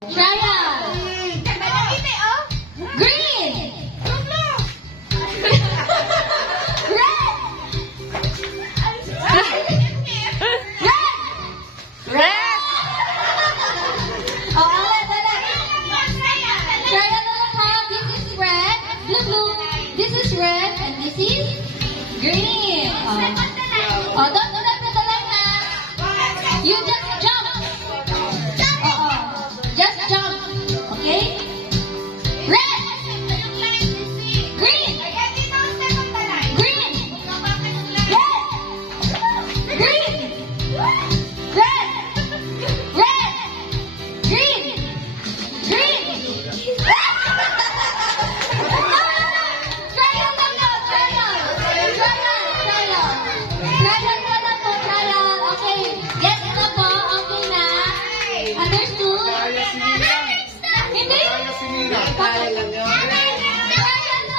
Trial. Green. Red. Oh, trial na lang ha. This is red. Look. This is red and this is green. Oh, don't put the line ha. You just jump. Just jump. Okay? Red. Green. Green. Red. Green. Red. Red. Green. Green. Trial lang po, trial. Okay. Yes na po. Okay na. Understood? Hindi. Kaya lang yun.